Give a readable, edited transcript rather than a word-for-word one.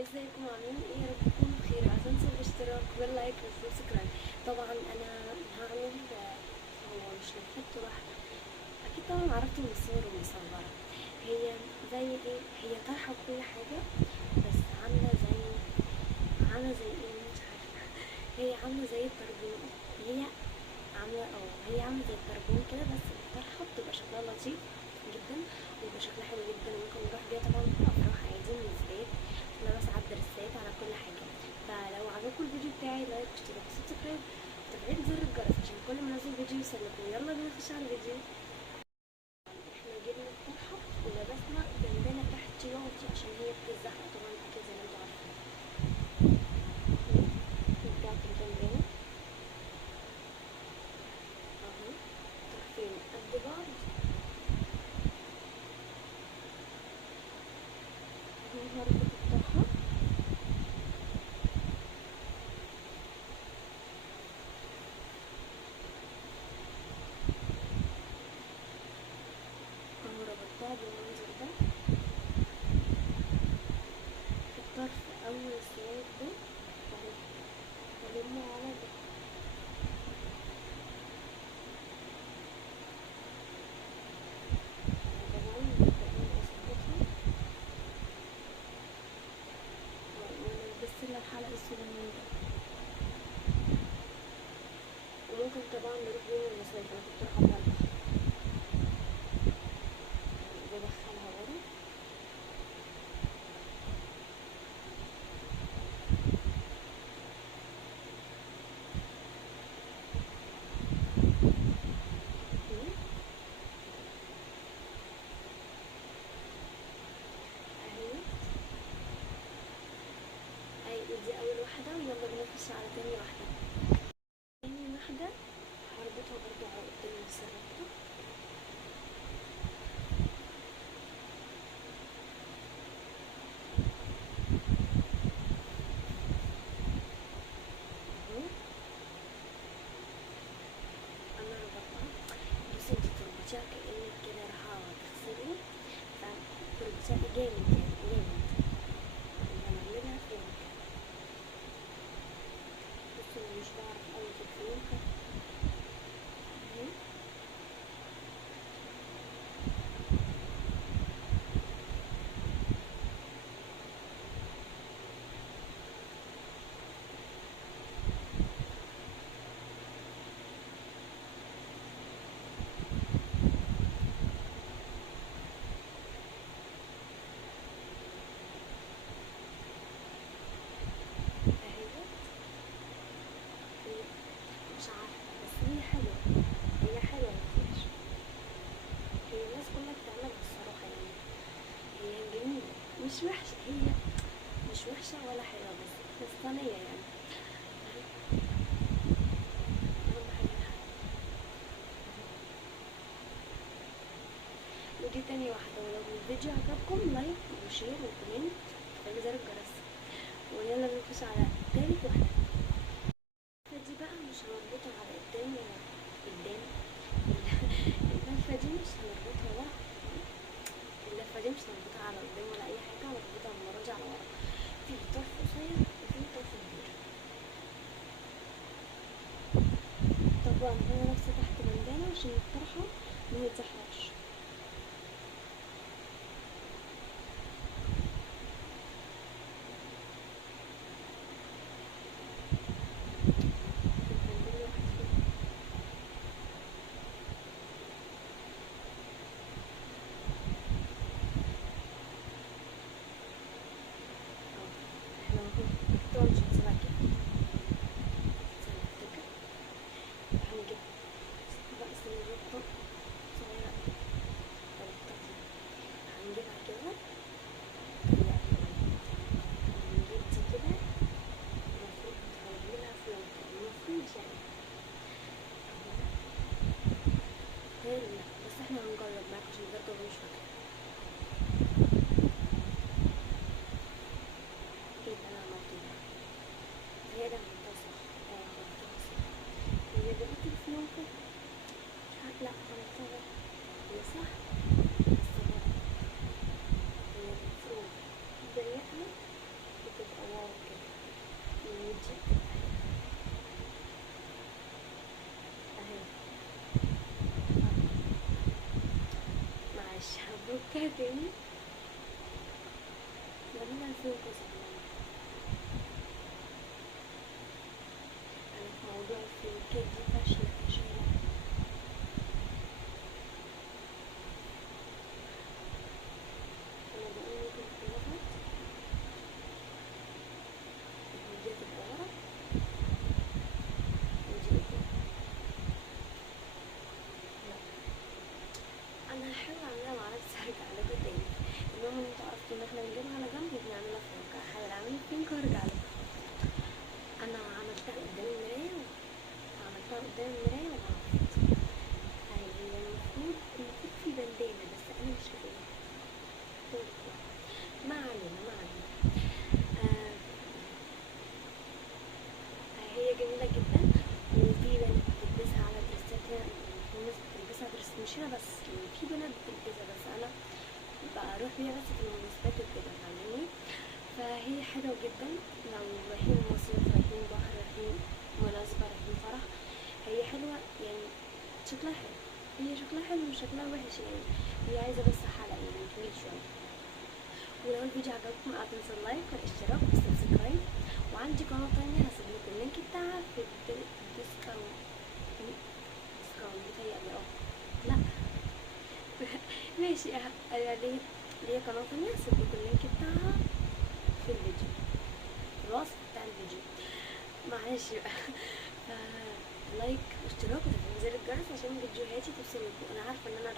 ازيكم عاملين ايه؟ يا رب تكونوا بخير. لا تنسوا الاشتراك واللايك والسبسكرايب. طبعا انا هعمل هو مش لفته واحده، اكيد طبعا عرفتوا من الصور المصوره. هي زي ايه، هي طرحه بكل حاجه، بس عامله زي ايه مش عارفه. هي عامله زي الطربون. هي هي عامله زي الطربون كده، بس الطرحه بتبقى شكلها لطيف جدا ويبقى شكلها حلو جدا، وممكن نروح بيها طبعا افراح عادي من الزيت. انا بس على الدرسات على كل حاجه. فلو عجبكم الفيديو بتاعي لايك واشتراك وسبسكرايب وتفعيل زر الجرس عشان كل ما انزل فيديو يوصلكم. يلا بينا نخش على الفيديو. احنا جبنا الطرحه ولبسنا جنبنا تحت واطي عشان هي بتتزحلق طبعا اكيد زي ما انتوا عارفين. رجعت جنبنا اهو، طرفين قد بعض اهو. هربط الطرحه اهو، ربطتها بالمنظر ده في الطرف اول السواد ده اهو، هلمه على ده. طبعا محتاجين اظبطها ونلبس لها الحلقة الصغنون ده. وممكن طبعا نروح يوم المصايف، انا كنت رايحة على البحر بدخلها ورا. اهي دي اول واحدة، ويلا بينا نخش على تاني واحدة. تاني واحدة هربطها برضو على قدام نفس الربطة اهو. انا ربطتها. بصي انتي تربطيها كأنك كده رايحة تغسلي، فتربطيها جامد يعني جامد. هنعملها فين؟ بصي انا مش بعرف اوي في الفيونكة اهي. اهي مش عارفة، بس هي حلوة، هي حلوة مفيهاش. هي الناس كلها بتعملها الصراحة يعني، هي جميلة مش وحشة، هي مش وحشة ولا حلوة، بس صينية يعني. أهم حاجة الحلوة. ودي تاني واحدة. ولو الفيديو عجبكم لايك وشير وكومنت وتفعيل زر الجرس. ويلا نخش على تالت واحدة. دي بقى مش هنربطها على قدام ولا قدام. اللفة دي مش هنربطها ورا، اللفة دي مش هنربطها على قدام ولا أي حاجة، هنربطها المرة دي على ورا. في طرف قصير وفي طرف كبير. طبعا أنا لابسة تحت بندانة عشان الطرحة متتزحلقش. البندانة راحت فين؟ احنا اهو طبعا مش هنسيبها كده، هنفتكر هنجيب بقى سنجابة صغيرة ربطتها، هنجيبها كده هنجيب دي كده. المفروض هنعملها فلونكة، المفروض يعني تاني، بس احنا هنجرب معاك عشان بجد والله مش فاكرة ايه اللي انا عملته ده. هي ده فيها تاني. نعملها فين قصة. انا في موضوع الفلوكات دي فاشلة فشلة. انا بقول ممكن تكون دي هتبقى ورا ودي قدام. لا انا هحاول اعملها مع نفسي هرجع لكم تاني. المهم انتوا عرفتوا ان احنا بنجيبها على جنب وبنعملها فلوكة. هحاول اعمل فينك وارجع لكم. انا عملتها قدام المراية وعرفت. هي المفروض في بندانة بس انا مش لاقيها. ما علينا. آه هي جميلة جدا، وفي بنات بتلبسها على دريساتها، في ناس بتلبسها دريس مش هنا بس، يعني في بنات بتلبسها بس انا بروح بيها بس في المناسبات وكده، فاهماني؟ فهي حلوة جدا لو رايحين مصيف، رايحين بحر، رايحين مناسبة، رايحين فرح. هي حلوة يعني، شكلها حلو. هي شكلها حلو مش شكلها وحش يعني. هي عايزة بس حلقة يعني طويل شوية. ولو الفيديو عجبكم لا تنسوا اللايك والاشتراك والسبسكرايب. وعندي قناة تانية هسيبلكم اللينك بتاعها في الديسكاونت. بتهيألي لا ماشي. ليا قناة تانية هسيبلكم اللينك بتاعها في الفيديو، في الوصف بتاع الفيديو. معلش بقى لايك واشتراك وتفعيل زر الجرس عشان فيديوهاتي توصلكم. انا عارفة ان انا